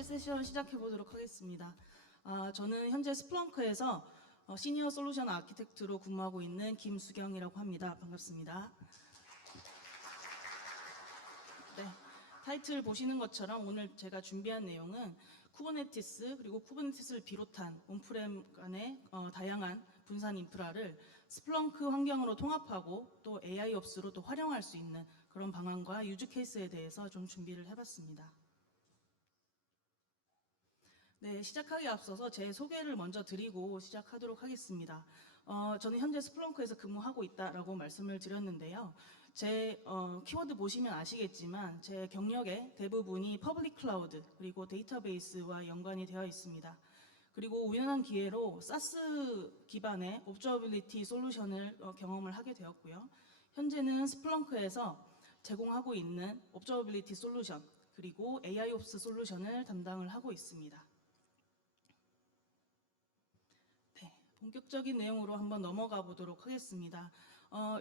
번째 세션 시작해 보도록 하겠습니다. 저는 현재 스플렁크에서 시니어 솔루션 아키텍트로 근무하고 있는 김수경이라고 합니다. 반갑습니다. 네, 타이틀 보시는 것처럼 오늘 제가 준비한 내용은 쿠버네티스 그리고 쿠버네티스를 비롯한 온프렘 간의 다양한 분산 인프라를 스플렁크 환경으로 통합하고 또 AIOps로 또 활용할 수 있는 그런 방안과 유즈 케이스에 대해서 좀 준비를 해봤습니다. 네, 시작하기에 앞서서 제 소개를 먼저 드리고 시작하도록 하겠습니다. 저는 현재 스플렁크에서 근무하고 있다라고 말씀을 드렸는데요. 제 키워드 보시면 아시겠지만 제 경력의 대부분이 퍼블릭 클라우드 그리고 데이터베이스와 연관이 되어 있습니다. 그리고 우연한 기회로 사스 기반의 옵저비리티 솔루션을 경험을 하게 되었고요. 현재는 스플렁크에서 제공하고 있는 옵저비리티 솔루션 그리고 AIOps 솔루션을 담당을 하고 있습니다. 본격적인 내용으로 한번 넘어가 보도록 하겠습니다.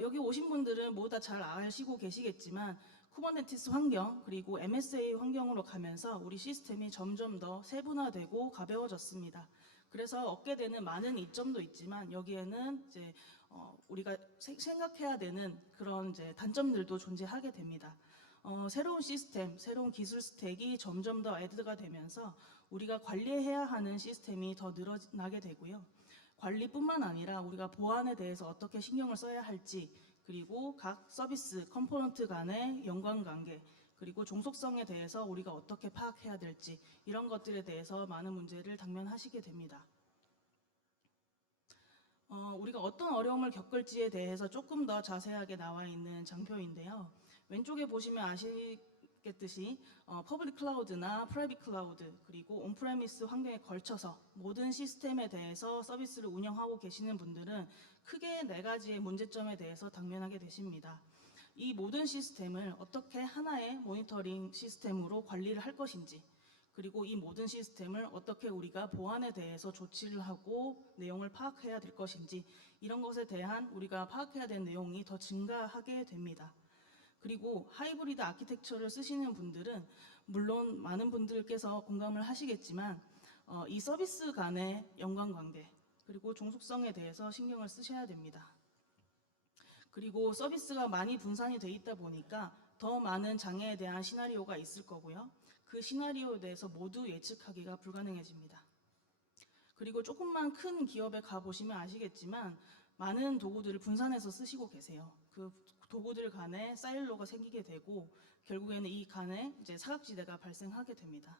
여기 오신 분들은 모두 다 잘 아시고 계시겠지만 쿠버네티스 환경 그리고 MSA 환경으로 가면서 우리 시스템이 점점 더 세분화되고 가벼워졌습니다. 그래서 얻게 되는 많은 이점도 있지만 여기에는 이제 우리가 생각해야 되는 그런 이제 단점들도 존재하게 됩니다. 새로운 시스템, 새로운 기술 스택이 점점 더 애드가 되면서 우리가 관리해야 하는 시스템이 더 늘어나게 되고요. 관리뿐만 아니라 우리가 보안에 대해서 어떻게 신경을 써야 할지 그리고 각 서비스, 컴포넌트 간의 연관관계 그리고 종속성에 대해서 우리가 어떻게 파악해야 될지 이런 것들에 대해서 많은 문제를 당면하시게 됩니다. 우리가 어떤 어려움을 겪을지에 대해서 조금 더 자세하게 나와 있는 장표인데요. 왼쪽에 보시면 아시겠듯이 퍼블릭 클라우드나 프라이빗 클라우드 그리고 온프레미스 환경에 걸쳐서 모든 시스템에 대해서 서비스를 운영하고 계시는 분들은 크게 4가지의 문제점에 대해서 당면하게 되십니다. 이 모든 시스템을 어떻게 하나의 모니터링 시스템으로 관리를 할 것인지 그리고 이 모든 시스템을 어떻게 우리가 보안에 대해서 조치를 하고 내용을 파악해야 될 것인지 이런 것에 대한 우리가 파악해야 될 내용이 더 증가하게 됩니다. 그리고 하이브리드 아키텍처를 쓰시는 분들은 물론 많은 분들께서 공감을 하시겠지만 이 서비스 간의 연관관계 그리고 종속성에 대해서 신경을 쓰셔야 됩니다. 그리고 서비스가 많이 분산이 돼 있다 보니까 더 많은 장애에 대한 시나리오가 있을 거고요. 그 시나리오에 대해서 모두 예측하기가 불가능해집니다. 그리고 조금만 큰 기업에 가보시면 아시겠지만 많은 도구들을 분산해서 쓰시고 계세요. 그 도구들 간에 사일로가 생기게 되고 결국에는 이 간에 이제 사각지대가 발생하게 됩니다.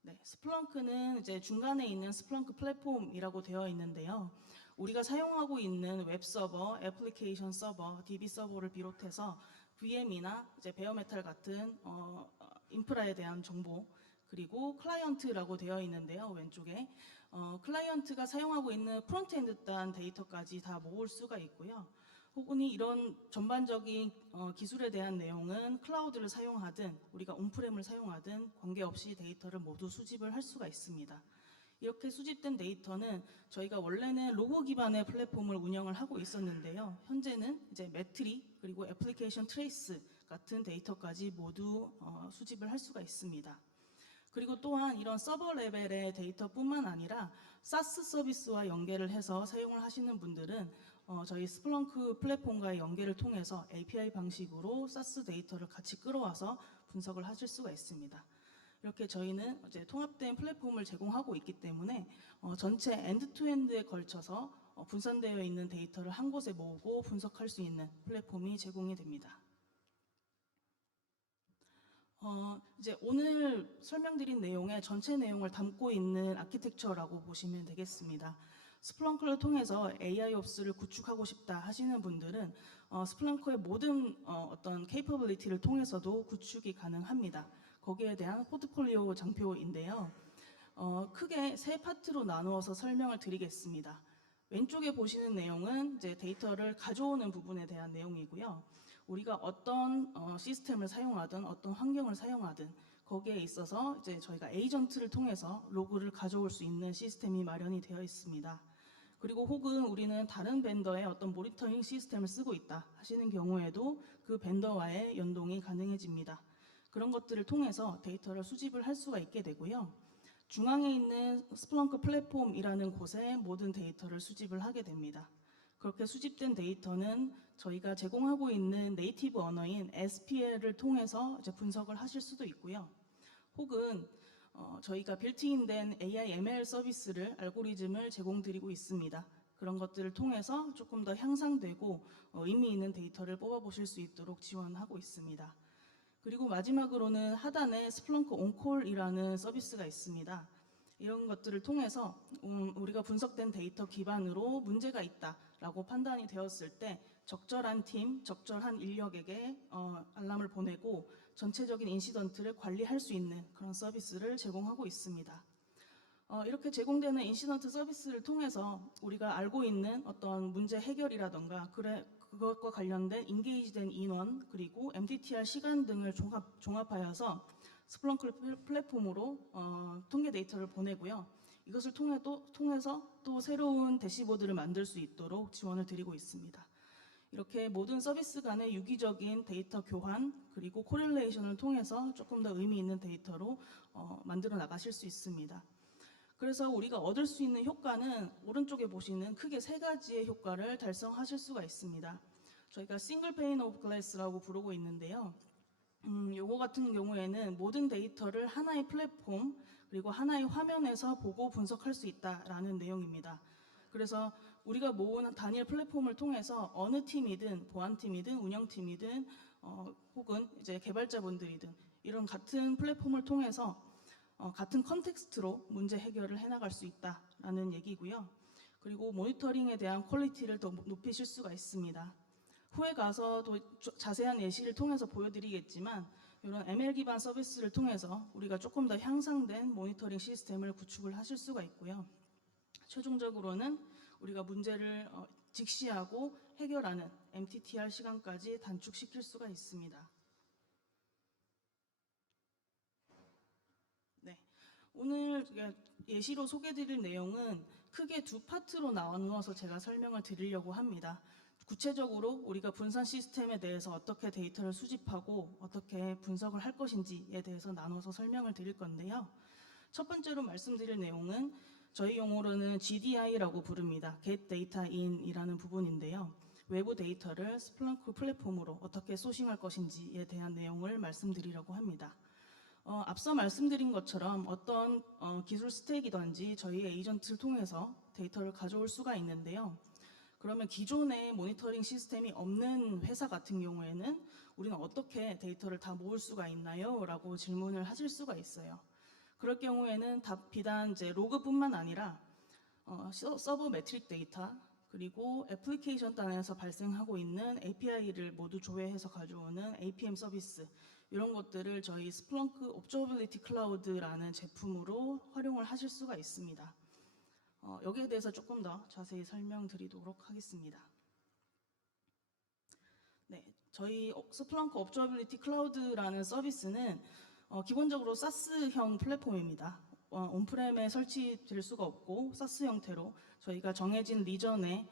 네, 스플렁크는 이제 중간에 있는 스플렁크 플랫폼이라고 되어 있는데요. 우리가 사용하고 있는 웹 서버, 애플리케이션 서버, DB 서버를 비롯해서 VM이나 이제 베어메탈 같은 인프라에 대한 정보 그리고 클라이언트라고 되어 있는데요. 왼쪽에 클라이언트가 사용하고 있는 프론트엔드 단 데이터까지 다 모을 수가 있고요. 혹은 이런 전반적인 기술에 대한 내용은 클라우드를 사용하든 우리가 온프렘을 사용하든 관계없이 데이터를 모두 수집을 할 수가 있습니다. 이렇게 수집된 데이터는 저희가 원래는 로고 기반의 플랫폼을 운영을 하고 있었는데요. 현재는 이제 매트리 그리고 애플리케이션 트레이스 같은 데이터까지 모두 수집을 할 수가 있습니다. 그리고 또한 이런 서버 레벨의 데이터뿐만 아니라 사스 서비스와 연계를 해서 사용을 하시는 분들은 저희 스플렁크 플랫폼과의 연계를 통해서 API 방식으로 사스 데이터를 같이 끌어와서 분석을 하실 수가 있습니다. 이렇게 저희는 이제 통합된 플랫폼을 제공하고 있기 때문에 전체 엔드투엔드에 걸쳐서 분산되어 있는 데이터를 한 곳에 모으고 분석할 수 있는 플랫폼이 제공이 됩니다. 이제 오늘 설명드린 내용의 전체 내용을 담고 있는 아키텍처라고 보시면 되겠습니다. 스플렁크를 통해서 AIOps를 구축하고 싶다 하시는 분들은 스플렁크의 모든 어떤 케이퍼빌리티를 통해서도 구축이 가능합니다. 거기에 대한 포트폴리오 장표인데요. 크게 3파트로 나누어서 설명을 드리겠습니다. 왼쪽에 보시는 내용은 이제 데이터를 가져오는 부분에 대한 내용이고요. 우리가 어떤 시스템을 사용하든 어떤 환경을 사용하든 거기에 있어서 이제 저희가 에이전트를 통해서 로그를 가져올 수 있는 시스템이 마련이 되어 있습니다. 그리고 혹은 우리는 다른 벤더의 어떤 모니터링 시스템을 쓰고 있다 하시는 경우에도 그 벤더와의 연동이 가능해집니다. 그런 것들을 통해서 데이터를 수집을 할 수가 있게 되고요. 중앙에 있는 스플렁크 플랫폼이라는 곳에 모든 데이터를 수집을 하게 됩니다. 그렇게 수집된 데이터는 저희가 제공하고 있는 네이티브 언어인 SPL을 통해서 이제 분석을 하실 수도 있고요. 혹은 저희가 빌트인된 AI ML 서비스를 알고리즘을 제공드리고 있습니다. 그런 것들을 통해서 조금 더 향상되고 의미 있는 데이터를 뽑아보실 수 있도록 지원하고 있습니다. 그리고 마지막으로는 하단에 스플렁크 온콜이라는 서비스가 있습니다. 이런 것들을 통해서 우리가 분석된 데이터 기반으로 문제가 있다라고 판단이 되었을 때 적절한 팀, 적절한 인력에게 알람을 보내고 전체적인 인시던트를 관리할 수 있는 그런 서비스를 제공하고 있습니다. 이렇게 제공되는 인시던트 서비스를 통해서 우리가 알고 있는 어떤 문제 해결이라던가 그것과 관련된 인게이지된 인원 그리고 MTTR 시간 등을 종합하여서 스플렁크 플랫폼으로 통계 데이터를 보내고요. 이것을 통해서 또 새로운 대시보드를 만들 수 있도록 지원을 드리고 있습니다. 이렇게 모든 서비스 간의 유기적인 데이터 교환 그리고 코릴레이션을 통해서 조금 더 의미 있는 데이터로 만들어 나가실 수 있습니다. 그래서 우리가 얻을 수 있는 효과는 오른쪽에 보시는 크게 세 가지의 효과를 달성하실 수가 있습니다. 저희가 싱글 페인 오브 글래스라고 부르고 있는데요. 요거 같은 경우에는 모든 데이터를 하나의 플랫폼 그리고 하나의 화면에서 보고 분석할 수 있다라는 내용입니다. 그래서 우리가 모은 단일 플랫폼을 통해서 어느 팀이든 보안팀이든 운영팀이든 혹은 이제 개발자분들이든 이런 같은 플랫폼을 통해서 같은 컨텍스트로 문제 해결을 해나갈 수 있다라는 얘기고요. 그리고 모니터링에 대한 퀄리티를 더 높이실 수가 있습니다. 후에 가서도 자세한 예시를 통해서 보여드리겠지만 이런 ML 기반 서비스를 통해서 우리가 조금 더 향상된 모니터링 시스템을 구축을 하실 수가 있고요. 최종적으로는 우리가 문제를 직시하고 해결하는 MTTR 시간까지 단축시킬 수가 있습니다. 네, 오늘 예시로 소개드릴 내용은 크게 두 파트로 나누어서 제가 설명을 드리려고 합니다. 구체적으로 우리가 분산 시스템에 대해서 어떻게 데이터를 수집하고 어떻게 분석을 할 것인지에 대해서 나눠서 설명을 드릴 건데요. 첫 번째로 말씀드릴 내용은 저희 용어로는 GDI라고 부릅니다. Get Data In이라는 부분인데요. 외부 데이터를 스플렁크 플랫폼으로 어떻게 소싱할 것인지에 대한 내용을 말씀드리려고 합니다. 앞서 말씀드린 것처럼 어떤 기술 스택이든지 저희 에이전트를 통해서 데이터를 가져올 수가 있는데요. 그러면 기존의 모니터링 시스템이 없는 회사 같은 경우에는 우리는 어떻게 데이터를 다 모을 수가 있나요? 라고 질문을 하실 수가 있어요. 그럴 경우에는 비단 이제 로그뿐만 아니라 서버 매트릭 데이터 그리고 애플리케이션 단에서 발생하고 있는 API를 모두 조회해서 가져오는 APM 서비스 이런 것들을 저희 스플렁크 옵저버빌리티 클라우드라는 제품으로 활용을 하실 수가 있습니다. 여기에 대해서 조금 더 자세히 설명드리도록 하겠습니다. 네, 저희 스플렁크 옵저버빌리티 클라우드라는 서비스는 기본적으로 SaaS형 플랫폼입니다. 온프렘에 설치될 수가 없고 SaaS 형태로 저희가 정해진 리전의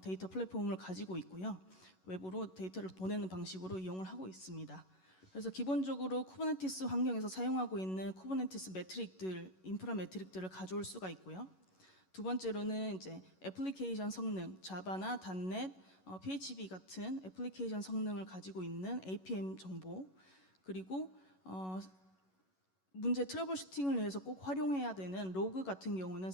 데이터 플랫폼을 가지고 있고요. 외부로 데이터를 보내는 방식으로 이용을 하고 있습니다. 그래서 기본적으로 쿠버네티스 환경에서 사용하고 있는 쿠버네티스 매트릭들, 인프라 매트릭들을 가져올 수가 있고요. 두 번째로는 이제 애플리케이션 성능, 자바나 .NET, PHP 같은 애플리케이션 성능을 가지고 있는 APM 정보, 그리고 문제 트러블 슈팅을 위해서 꼭 활용해야 되는 로그 같은 경우는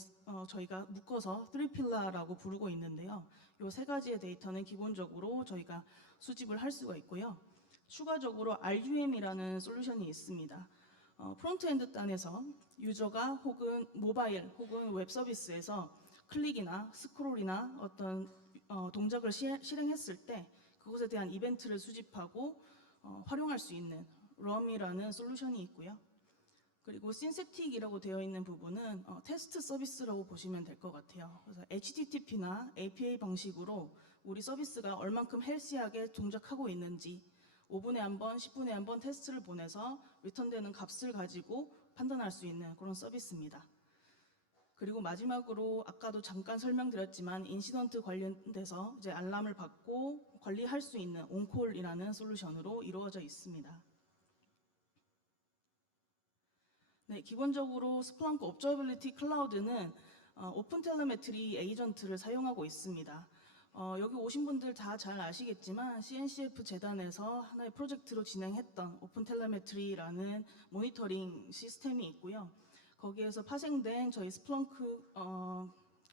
저희가 묶어서 3필라라고 부르고 있는데요. 이 세 가지의 데이터는 기본적으로 저희가 수집을 할 수가 있고요. 추가적으로 RUM이라는 솔루션이 있습니다. 프론트엔드 단에서 유저가 혹은 모바일 혹은 웹 서비스에서 클릭이나 스크롤이나 어떤 동작을 실행했을 때 그것에 대한 이벤트를 수집하고 활용할 수 있는 RUM이라는 솔루션이 있고요. 그리고 신세틱이라고 되어 있는 부분은 테스트 서비스라고 보시면 될 것 같아요. 그래서 HTTP나 API 방식으로 우리 서비스가 얼만큼 헬시하게 동작하고 있는지 5분에 한 번, 10분에 한 번 테스트를 보내서 리턴되는 값을 가지고 판단할 수 있는 그런 서비스입니다. 그리고 마지막으로 아까도 잠깐 설명드렸지만 인시던트 관련돼서 이제 알람을 받고 관리할 수 있는 온콜이라는 솔루션으로 이루어져 있습니다. 네, 기본적으로 스플렁크 옵저비리티 클라우드는 오픈 텔레메트리 에이전트를 사용하고 있습니다. 여기 오신 분들 다 잘 아시겠지만 CNCF 재단에서 하나의 프로젝트로 진행했던 오픈 텔레메트리라는 모니터링 시스템이 있고요. 거기에서 파생된 저희 스플렁크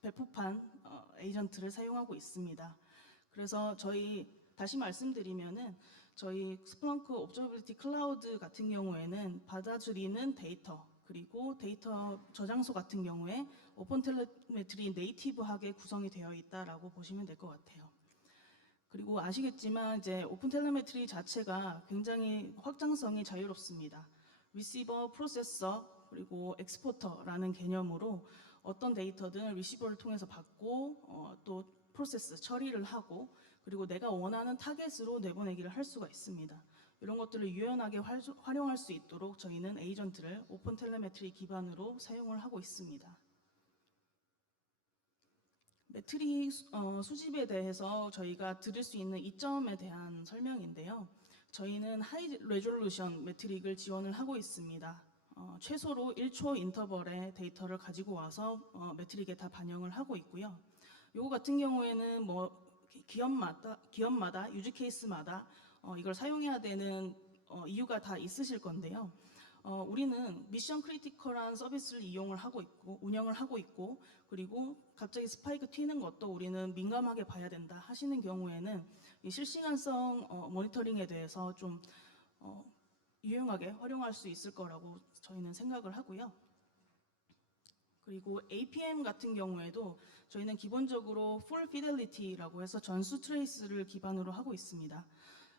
배포판 에이전트를 사용하고 있습니다. 그래서 저희 다시 말씀드리면은 저희 스플렁크 옵저비리티 클라우드 같은 경우에는 받아들이는 데이터 그리고 데이터 저장소 같은 경우에 오픈 텔레메트리 네이티브하게 구성이 되어 있다라고 보시면 될 것 같아요. 그리고 아시겠지만 이제 오픈 텔레메트리 자체가 굉장히 확장성이 자유롭습니다. 리시버, 프로세서, 그리고 엑스포터라는 개념으로 어떤 데이터든 리시버를 통해서 받고 또 프로세스 처리를 하고 그리고 내가 원하는 타겟으로 내보내기를 할 수가 있습니다. 이런 것들을 유연하게 활용할 수 있도록 저희는 에이전트를 오픈 텔레메트리 기반으로 사용을 하고 있습니다. 매트리 수집에 대해서 저희가 들을 수 있는 이점에 대한 설명인데요. 저희는 하이 레졸루션 매트릭을 지원을 하고 있습니다. 최소로 1초 인터벌의 데이터를 가지고 와서 매트릭에 다 반영을 하고 있고요. 요거 같은 경우에는 뭐 기업마다 유즈 케이스마다 이걸 사용해야 되는 이유가 다 있으실 건데요. 우리는 미션 크리티컬한 서비스를 이용을 하고 있고 운영을 하고 있고 그리고 갑자기 스파이크 튀는 것도 우리는 민감하게 봐야 된다 하시는 경우에는 이 실시간성 모니터링에 대해서 좀 유용하게 활용할 수 있을 거라고 저희는 생각을 하고요. 그리고 APM 같은 경우에도 저희는 기본적으로 Full Fidelity라고 해서 전수 트레이스를 기반으로 하고 있습니다.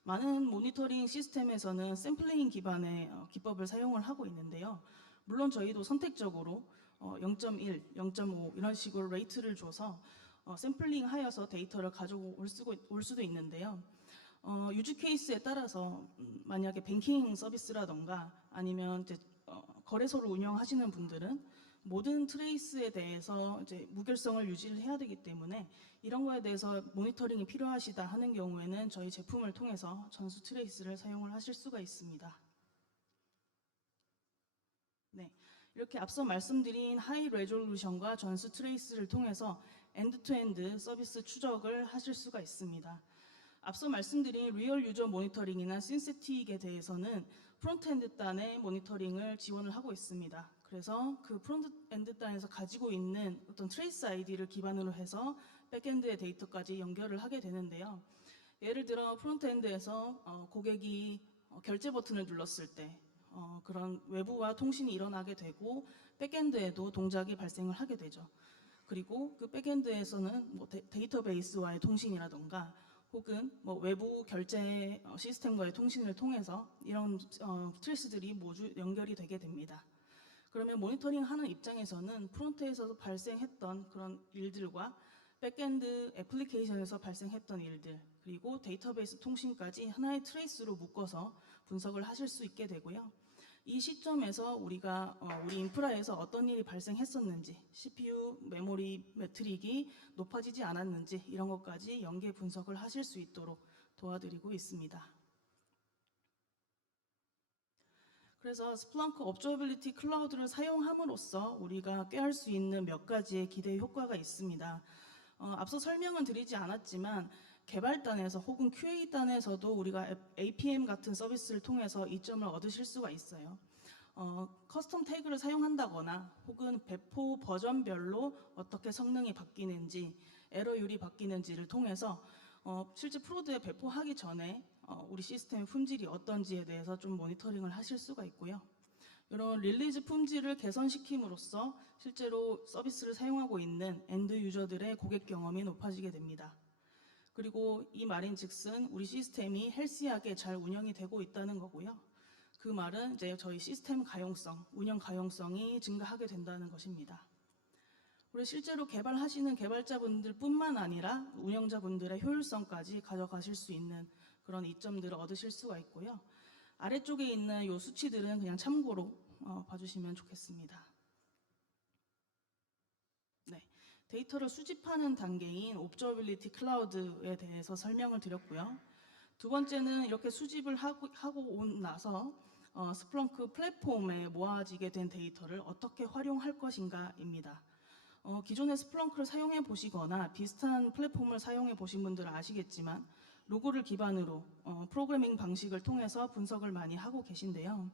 많은 모니터링 시스템에서는 샘플링 기반의 기법을 사용을 하고 있는데요. 물론 저희도 선택적으로 0.1, 0.5 이런 식으로 레이트를 줘서 샘플링 하여서 데이터를 가져올 수도 있는데요. 유즈 케이스에 따라서 만약에 뱅킹 서비스라던가 아니면 이제 거래소를 운영하시는 분들은 모든 트레이스에 대해서 이제 무결성을 유지를 해야 되기 때문에 이런 거에 대해서 모니터링이 필요하시다 하는 경우에는 저희 제품을 통해서 전수 트레이스를 사용을 하실 수가 있습니다. 네, 이렇게 앞서 말씀드린 하이 레졸루션과 전수 트레이스를 통해서 엔드-투-엔드 서비스 추적을 하실 수가 있습니다. 앞서 말씀드린 리얼 유저 모니터링이나 신세틱에 대해서는 프론트엔드 단의 모니터링을 지원을 하고 있습니다. 그래서 그 프론트엔드 단에서 가지고 있는 어떤 트레이스 아이디를 기반으로 해서 백엔드의 데이터까지 연결을 하게 되는데요. 예를 들어 프론트엔드에서 고객이 결제 버튼을 눌렀을 때 그런 외부와 통신이 일어나게 되고 백엔드에도 동작이 발생을 하게 되죠. 그리고 그 백엔드에서는 뭐 데이터베이스와의 통신이라던가 혹은 뭐 외부 결제 시스템과의 통신을 통해서 이런 트레이스들이 모두 연결이 되게 됩니다. 그러면 모니터링 하는 입장에서는 프론트에서 발생했던 그런 일들과 백엔드 애플리케이션에서 발생했던 일들 그리고 데이터베이스 통신까지 하나의 트레이스로 묶어서 분석을 하실 수 있게 되고요. 이 시점에서 우리가 우리 인프라에서 어떤 일이 발생했었는지 CPU, 메모리, 매트릭이 높아지지 않았는지 이런 것까지 연계 분석을 하실 수 있도록 도와드리고 있습니다. 그래서 스플렁크 옵저비리티 클라우드를 사용함으로써 우리가 꾀할 수 있는 몇 가지의 기대 효과가 있습니다. 앞서 설명은 드리지 않았지만 개발단에서 혹은 QA단에서도 우리가 APM 같은 서비스를 통해서 이점을 얻으실 수가 있어요. 커스텀 태그를 사용한다거나 혹은 배포 버전별로 어떻게 성능이 바뀌는지 에러율이 바뀌는지를 통해서 실제 프로드에 배포하기 전에 우리 시스템의 품질이 어떤지에 대해서 좀 모니터링을 하실 수가 있고요. 이런 릴리즈 품질을 개선시킴으로써 실제로 서비스를 사용하고 있는 엔드 유저들의 고객 경험이 높아지게 됩니다. 그리고 이 말인즉슨 우리 시스템이 헬시하게 잘 운영이 되고 있다는 거고요. 그 말은 이제 저희 시스템 가용성, 운영 가용성이 증가하게 된다는 것입니다. 그리고 실제로 개발하시는 개발자분들뿐만 아니라 운영자분들의 효율성까지 가져가실 수 있는 그런 이점들을 얻으실 수가 있고요. 아래쪽에 있는 이 수치들은 그냥 참고로 봐주시면 좋겠습니다. 네, 데이터를 수집하는 단계인 옵저비리티 클라우드에 대해서 설명을 드렸고요. 두 번째는 이렇게 수집을 하고 온 나서 스플렁크 플랫폼에 모아지게 된 데이터를 어떻게 활용할 것인가입니다. 기존의 스플렁크를 사용해 보시거나 비슷한 플랫폼을 사용해 보신 분들은 아시겠지만 로그를 기반으로 프로그래밍 방식을 통해서 분석을 많이 하고 계신데요.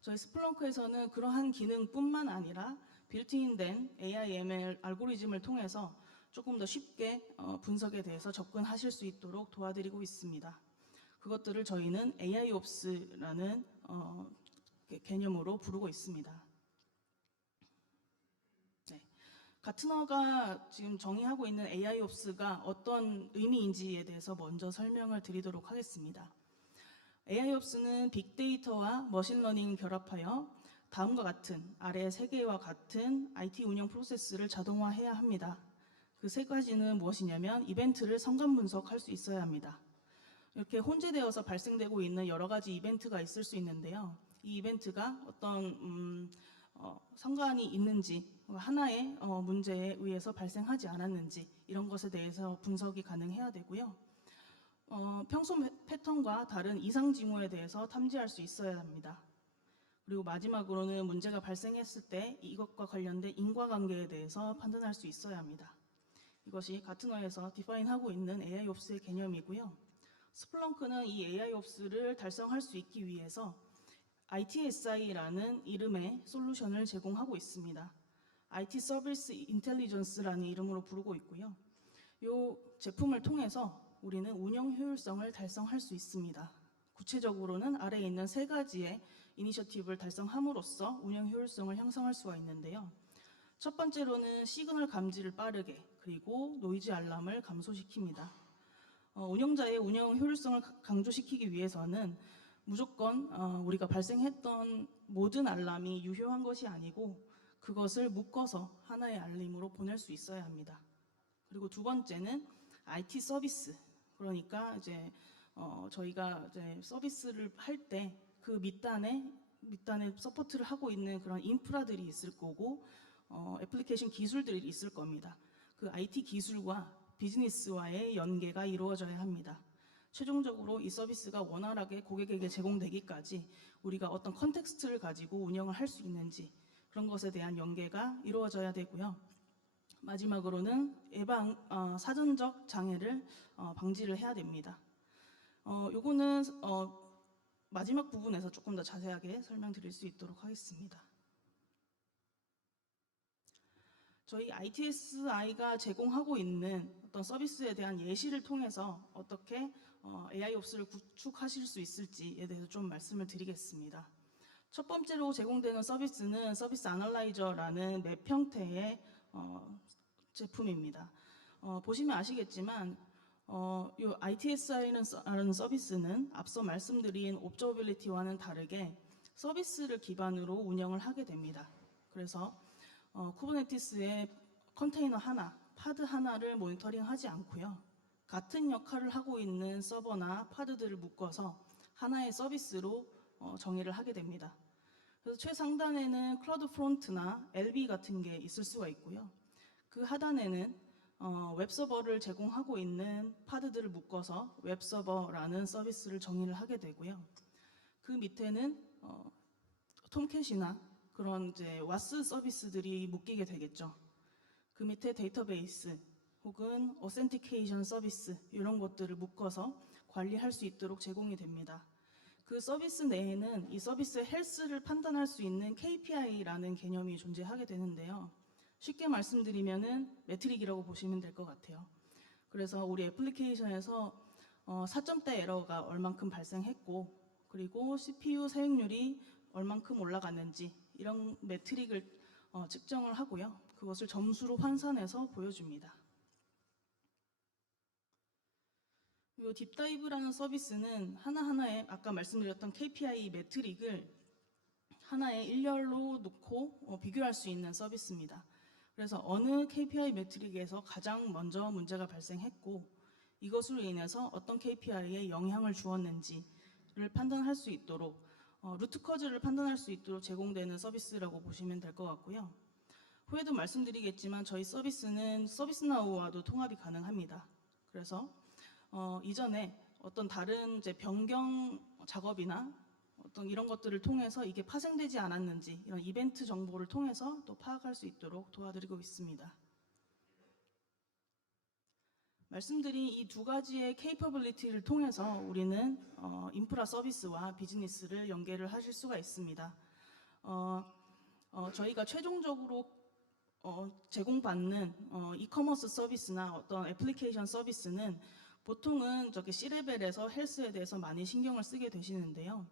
저희 스플렁크에서는 그러한 기능뿐만 아니라 빌트인된 AI ML 알고리즘을 통해서 조금 더 쉽게 분석에 대해서 접근하실 수 있도록 도와드리고 있습니다. 그것들을 저희는 AIOps라는 개념으로 부르고 있습니다. 네. 가트너가 지금 정의하고 있는 AIOps가 어떤 의미인지에 대해서 먼저 설명을 드리도록 하겠습니다. AIOps는 빅데이터와 머신러닝을 결합하여 다음과 같은 아래 세 개와 같은 IT 운영 프로세스를 자동화해야 합니다. 그 세 가지는 무엇이냐면 이벤트를 성감 분석할 수 있어야 합니다. 이렇게 혼재되어서 발생되고 있는 여러 가지 이벤트가 있을 수 있는데요. 이 이벤트가 어떤 상관이 있는지, 하나의 문제에 의해서 발생하지 않았는지 이런 것에 대해서 분석이 가능해야 되고요. 평소 패턴과 다른 이상 징후에 대해서 탐지할 수 있어야 합니다. 그리고 마지막으로는 문제가 발생했을 때 이것과 관련된 인과관계에 대해서 판단할 수 있어야 합니다. 이것이 가트너에서 디파인하고 있는 AIOps의 개념이고요. 스플렁크는 이 AIOps를 달성할 수 있기 위해서 ITSI라는 이름의 솔루션을 제공하고 있습니다. IT 서비스 인텔리전스라는 이름으로 부르고 있고요. 이 제품을 통해서 우리는 운영 효율성을 달성할 수 있습니다. 구체적으로는 아래에 있는 세 가지의 이니셔티브를 달성함으로써 운영 효율성을 향상할 수가 있는데요. 첫 번째로는 시그널 감지를 빠르게, 그리고 노이즈 알람을 감소시킵니다. 운영자의 운영 효율성을 강조시키기 위해서는 무조건 우리가 발생했던 모든 알람이 유효한 것이 아니고 그것을 묶어서 하나의 알림으로 보낼 수 있어야 합니다. 그리고 두 번째는 IT 서비스, 그러니까 이제 저희가 이제 서비스를 할 때 그 밑단에 서포트를 하고 있는 그런 인프라들이 있을 거고 애플리케이션 기술들이 있을 겁니다. 그 IT 기술과 비즈니스와의 연계가 이루어져야 합니다. 최종적으로 이 서비스가 원활하게 고객에게 제공되기까지 우리가 어떤 컨텍스트를 가지고 운영을 할 수 있는지 그런 것에 대한 연계가 이루어져야 되고요. 마지막으로는 사전적 장애를 방지를 해야 됩니다. 요거는 마지막 부분에서 조금 더 자세하게 설명드릴 수 있도록 하겠습니다. 저희 ITSI가 제공하고 있는 어떤 서비스에 대한 예시를 통해서 어떻게 AIOps를 구축하실 수 있을지에 대해서 좀 말씀을 드리겠습니다. 첫 번째로 제공되는 서비스는 서비스 애널라이저라는 맵 형태의 제품입니다. 보시면 아시겠지만 이 ITSI라는 서비스는 앞서 말씀드린 옵저버빌리티와는 다르게 서비스를 기반으로 운영을 하게 됩니다. 그래서 쿠버네티스의 컨테이너 하나, 파드 하나를 모니터링하지 않고요. 같은 역할을 하고 있는 서버나 파드들을 묶어서 하나의 서비스로 정의를 하게 됩니다. 그래서 최상단에는 클라우드 프론트나 LB 같은 게 있을 수가 있고요. 그 하단에는 웹서버를 제공하고 있는 파드들을 묶어서 웹서버라는 서비스를 정의를 하게 되고요. 그 밑에는 톰캣이나 그런 이제 와스 서비스들이 묶이게 되겠죠. 그 밑에 데이터베이스 혹은 어센티케이션 서비스 이런 것들을 묶어서 관리할 수 있도록 제공이 됩니다. 그 서비스 내에는 이 서비스의 헬스를 판단할 수 있는 KPI라는 개념이 존재하게 되는데요. 쉽게 말씀드리면은 매트릭이라고 보시면 될 것 같아요. 그래서 우리 애플리케이션에서 4점대 에러가 얼만큼 발생했고 그리고 CPU 사용률이 얼만큼 올라갔는지 이런 매트릭을 측정을 하고요. 그것을 점수로 환산해서 보여줍니다. 이 딥다이브라는 서비스는 하나하나의 아까 말씀드렸던 KPI 매트릭을 하나의 일렬로 놓고 비교할 수 있는 서비스입니다. 그래서 어느 KPI 매트릭에서 가장 먼저 문제가 발생했고 이것으로 인해서 어떤 KPI에 영향을 주었는지를 판단할 수 있도록 루트 커즈를 판단할 수 있도록 제공되는 서비스라고 보시면 될 것 같고요. 후에도 말씀드리겠지만 저희 서비스는 서비스나우와도 통합이 가능합니다. 그래서 이전에 어떤 다른 이제 변경 작업이나 어떤 이런 것들을 통해서 이게 파생되지 않았는지 이런 이벤트 정보를 통해서 또 파악할 수 있도록 도와드리고 있습니다. 말씀드린 이 두 가지의 케이퍼빌리티를 통해서 우리는 인프라 서비스와 비즈니스를 연계를 하실 수가 있습니다. 저희가 최종적으로 제공받는 이커머스 서비스나 어떤 애플리케이션 서비스는 보통은 저기 C레벨에서 헬스에 대해서 많이 신경을 쓰게 되시는데요.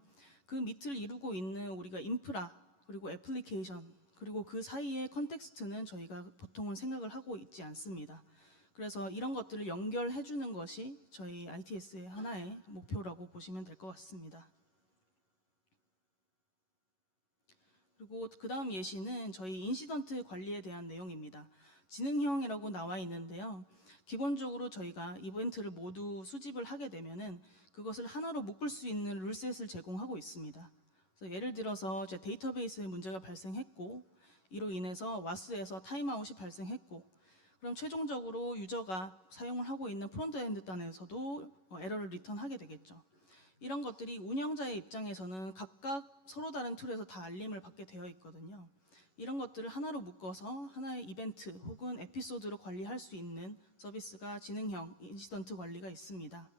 그 밑을 이루고 있는 우리가 인프라 그리고 애플리케이션 그리고 그 사이의 컨텍스트는 저희가 보통은 생각을 하고 있지 않습니다. 그래서 이런 것들을 연결해 주는 것이 저희 ITS의 하나의 목표라고 보시면 될 것 같습니다. 그리고 그 다음 예시는 저희 인시던트 관리에 대한 내용입니다. 지능형이라고 나와 있는데요. 기본적으로 저희가 이벤트를 모두 수집을 하게 되면은 그것을 하나로 묶을 수 있는 룰셋을 제공하고 있습니다. 그래서 예를 들어서 제 데이터베이스에 문제가 발생했고 이로 인해서 와스에서 타임아웃이 발생했고 그럼 최종적으로 유저가 사용을 하고 있는 프론트엔드 단에서도 에러를 리턴하게 되겠죠. 이런 것들이 운영자의 입장에서는 각각 서로 다른 툴에서 다 알림을 받게 되어 있거든요. 이런 것들을 하나로 묶어서 하나의 이벤트 혹은 에피소드로 관리할 수 있는 서비스가 지능형 인시던트 관리가 있습니다.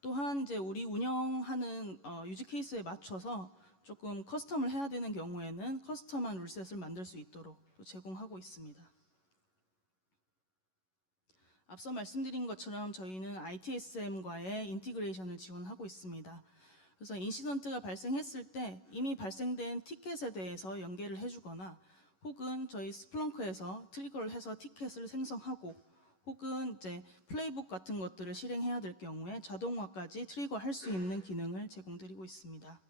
또한 이제 우리 운영하는 유지 케이스에 맞춰서 조금 커스텀을 해야 되는 경우에는 커스텀한 룰셋을 만들 수 있도록 제공하고 있습니다. 앞서 말씀드린 것처럼 저희는 ITSM과의 인티그레이션을 지원하고 있습니다. 그래서 인시던트가 발생했을 때 이미 발생된 티켓에 대해서 연계를 해주거나 혹은 저희 스플렁크에서 트리거를 해서 티켓을 생성하고 혹은 이제 플레이북 같은 것들을 실행해야 될 경우에 자동화까지 트리거할 수 있는 기능을 제공드리고 있습니다.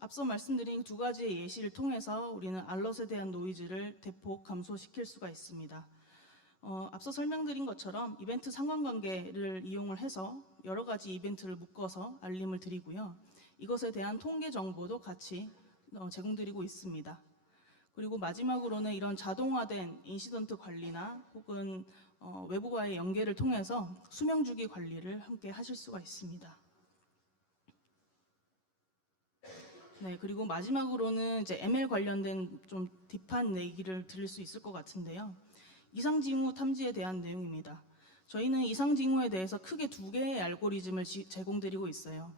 앞서 말씀드린 두 가지의 예시를 통해서 우리는 알럿에 대한 노이즈를 대폭 감소시킬 수가 있습니다. 앞서 설명드린 것처럼 이벤트 상관관계를 이용을 해서 여러 가지 이벤트를 묶어서 알림을 드리고요. 이것에 대한 통계 정보도 같이 제공드리고 있습니다. 그리고 마지막으로는 이런 자동화된 인시던트 관리나 혹은 외부와의 연계를 통해서 수명주기 관리를 함께 하실 수가 있습니다. 네, 그리고 마지막으로는 이제 ML 관련된 좀 딥한 얘기를 드릴 수 있을 것 같은데요. 이상징후 탐지에 대한 내용입니다. 저희는 이상징후에 대해서 크게 두 개의 알고리즘을 제공드리고 있어요.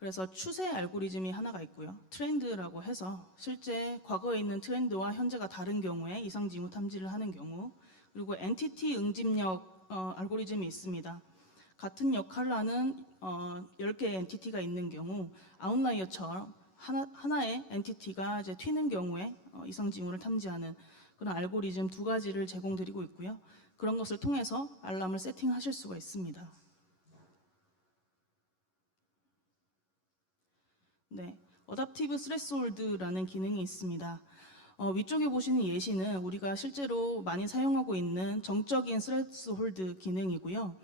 그래서 추세 알고리즘이 하나가 있고요. 트렌드라고 해서 실제 과거에 있는 트렌드와 현재가 다른 경우에 이상징후 탐지를 하는 경우, 그리고 엔티티 응집력 알고리즘이 있습니다. 같은 역할을 하는 10개의 엔티티가 있는 경우 아웃라이어처럼 하나의 엔티티가 이제 튀는 경우에 이상징후를 탐지하는 그런 알고리즘 두 가지를 제공드리고 있고요. 그런 것을 통해서 알람을 세팅하실 수가 있습니다. 네, 어답티브 스레스홀드라는 기능이 있습니다. 위쪽에 보시는 예시는 우리가 실제로 많이 사용하고 있는 정적인 스레스홀드 기능이고요.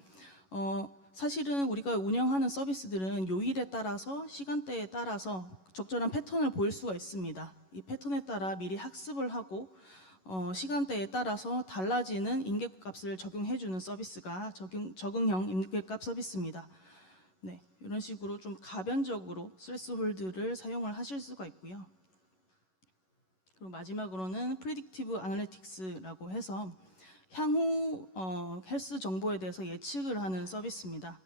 사실은 우리가 운영하는 서비스들은 요일에 따라서 시간대에 따라서 적절한 패턴을 보일 수가 있습니다. 이 패턴에 따라 미리 학습을 하고 시간대에 따라서 달라지는 임계값을 적용해주는 서비스가 적응형 임계값 서비스입니다. 네, 이런 식으로 좀 가변적으로 스트레스홀드를 사용을 하실 수가 있고요. 그리고 마지막으로는 프리딕티브 아날리틱스라고 해서 향후 헬스 정보에 대해서 예측을 하는 서비스입니다.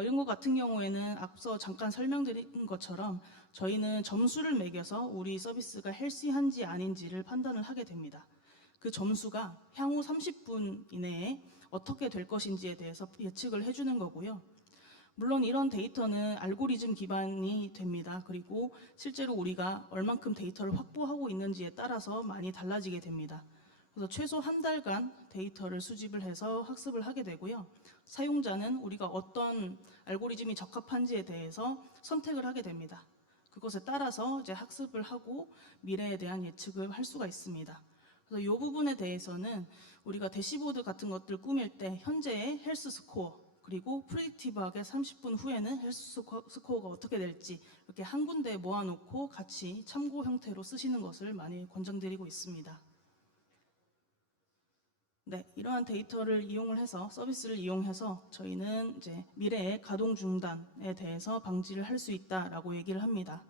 이런 것 같은 경우에는 앞서 잠깐 설명드린 것처럼 저희는 점수를 매겨서 우리 서비스가 헬시한지 아닌지를 판단을 하게 됩니다. 그 점수가 향후 30분 이내에 어떻게 될 것인지에 대해서 예측을 해주는 거고요. 물론 이런 데이터는 알고리즘 기반이 됩니다. 그리고 실제로 우리가 얼만큼 데이터를 확보하고 있는지에 따라서 많이 달라지게 됩니다. 그래서 최소 한 달간 데이터를 수집을 해서 학습을 하게 되고요. 사용자는 우리가 어떤 알고리즘이 적합한지에 대해서 선택을 하게 됩니다. 그것에 따라서 이제 학습을 하고 미래에 대한 예측을 할 수가 있습니다. 그래서 이 부분에 대해서는 우리가 대시보드 같은 것들 꾸밀 때 현재의 헬스 스코어 그리고 프리딕티브하게 30분 후에는 헬스 스코어가 어떻게 될지 이렇게 한 군데에 모아놓고 같이 참고 형태로 쓰시는 것을 많이 권장드리고 있습니다. 네, 이러한 데이터를 이용을 해서 서비스를 이용해서 저희는 이제 미래의 가동 중단에 대해서 방지를 할 수 있다라고 얘기를 합니다.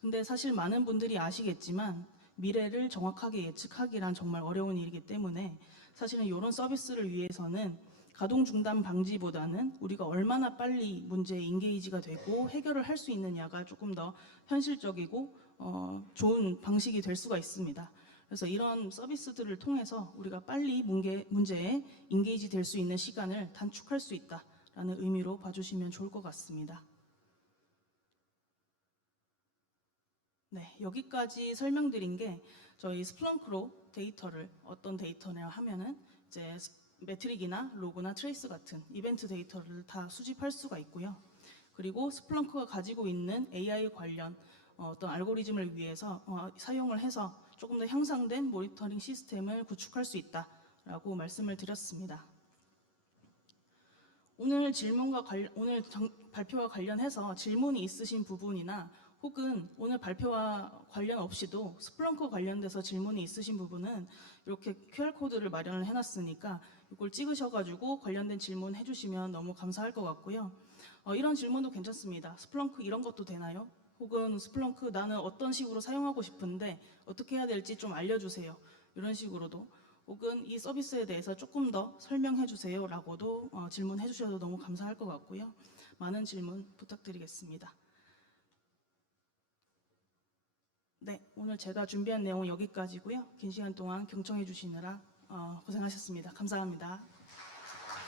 근데 사실 많은 분들이 아시겠지만 미래를 정확하게 예측하기란 정말 어려운 일이기 때문에 사실은 이런 서비스를 위해서는 가동 중단 방지보다는 우리가 얼마나 빨리 문제에 인게이지가 되고 해결을 할 수 있느냐가 조금 더 현실적이고 좋은 방식이 될 수가 있습니다. 그래서 이런 서비스들을 통해서 우리가 빨리 문제에 인게이지 될 수 있는 시간을 단축할 수 있다라는 의미로 봐주시면 좋을 것 같습니다. 네, 여기까지 설명드린 게 저희 스플렁크로 데이터를 어떤 데이터냐 하면은 이제 매트릭이나 로그나 트레이스 같은 이벤트 데이터를 다 수집할 수가 있고요. 그리고 스플렁크가 가지고 있는 AI 관련 어떤 알고리즘을 위해서 사용을 해서 조금 더 향상된 모니터링 시스템을 구축할 수 있다라고 말씀을 드렸습니다. 오늘 발표와 관련해서 질문이 있으신 부분이나 혹은 오늘 발표와 관련 없이도 스플렁크 관련돼서 질문이 있으신 부분은 이렇게 QR코드를 마련을 해놨으니까 이걸 찍으셔가지고 관련된 질문 해주시면 너무 감사할 것 같고요. 이런 질문도 괜찮습니다. 스플렁크 이런 것도 되나요? 혹은 스플렁크 나는 어떤 식으로 사용하고 싶은데 어떻게 해야 될지 좀 알려주세요. 이런 식으로도 혹은 이 서비스에 대해서 조금 더 설명해 주세요 라고도 질문해 주셔도 너무 감사할 것 같고요. 많은 질문 부탁드리겠습니다. 네, 오늘 제가 준비한 내용은 여기까지고요. 긴 시간 동안 경청해 주시느라 고생하셨습니다. 감사합니다.